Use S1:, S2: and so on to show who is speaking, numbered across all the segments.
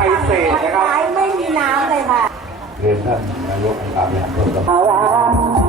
S1: ชัยเศษนะครับ
S2: ท้ายไม่มีน้ำเลยค่ะ
S3: เรียนท่านนายกองค์การบริหารส่วนจังหวั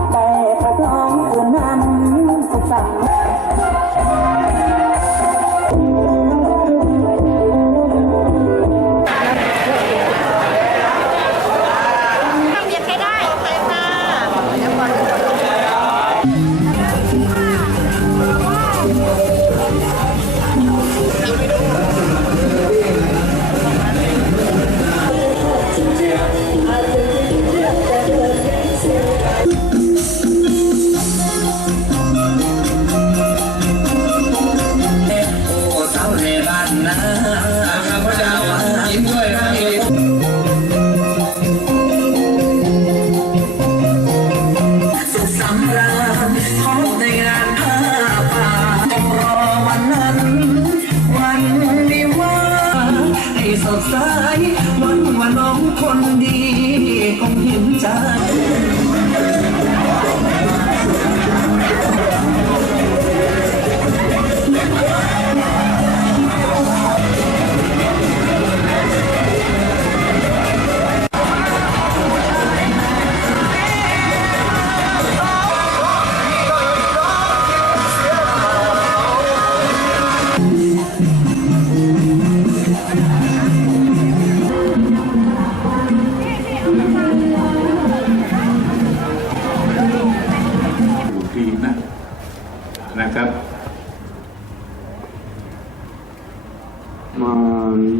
S2: ง นะ
S4: ค
S5: รับ
S6: มานิ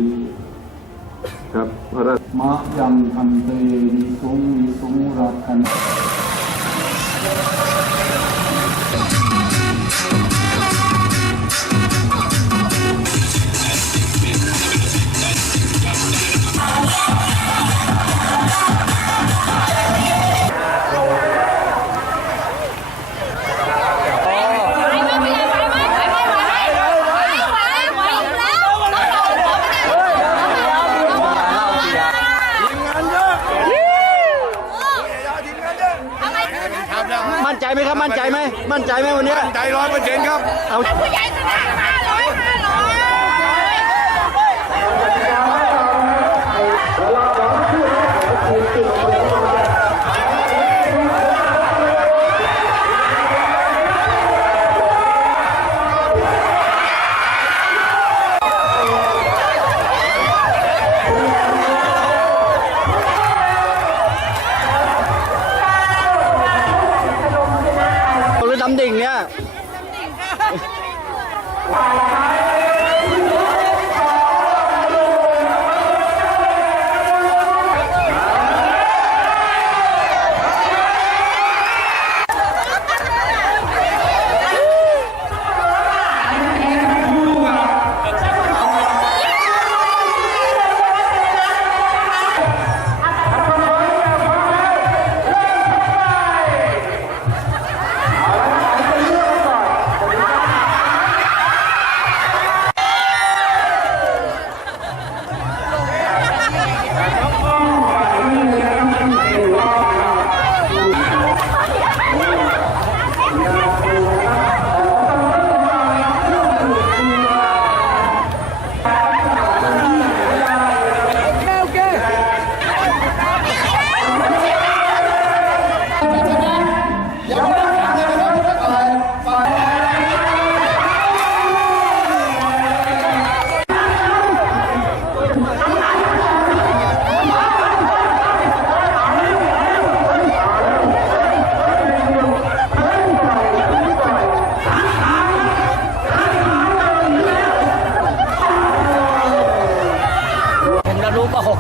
S6: ครับพระมายังคันเตนิสงนิสงรักกัน
S1: ไหมครับ มั่นใจไหมมั่นใจไหมวันนี้
S3: ใจร้อยเปอร์เซ็นต์ครับ
S1: เอา
S7: ผู้ใหญ่ชนะห้าร้อ
S8: ผ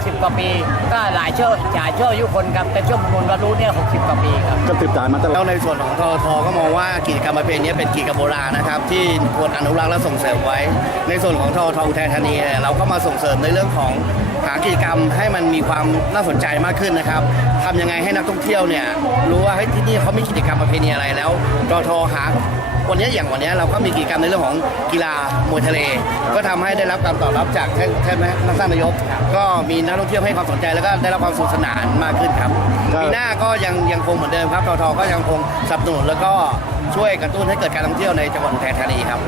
S8: 60 กว่าปี ก็หลายช่วหลายช่วอายุคนครับแต่ช่วงผมระรู้เนี่ย60 กว่าปีครับ
S1: ก็ติดตามมาตลอด
S4: แล้วในส่วนของททก็มองว่ากิจกรรมประเพณีนี้เป็นกิจกรรมโบราณนะครับ ที่ควรอนุรักษ์และส่งเสริมไว้ ในส่วนของททอุทัยธานีเนี่ยเราก็มาส่งเสริมในเรื่องของหากิจกรรมให้มันมีความน่าสนใจมากขึ้นนะครับทำยังไงให้นักท่องเที่ยวเนี่ยรู้ว่าเฮ้ยที่นี่เขามีกิจกรรมประเพณีอะไรแล้วททหา วันนี้อย่างวันนี้เราก็มีกิจกรรมในเรื่องของกีฬามวยทะเล ก็ทำให้ได้รับการตอบรับจากท่านท่านนักสร้างนายก ก็มีนักท่องเที่ยวให้ความสนใจแล้วก็ได้รับความสนุกสนานมากขึ้นครับ
S1: ครับ
S4: ปีหน้าก็ยังยังคงเหมือนเดิมครับททก็ยังคงสนับสนุนแล้วก็ช่วยกระตุ้นให้เกิดการท่องเที่ยวในจังหวัดอุทัยธานีครับ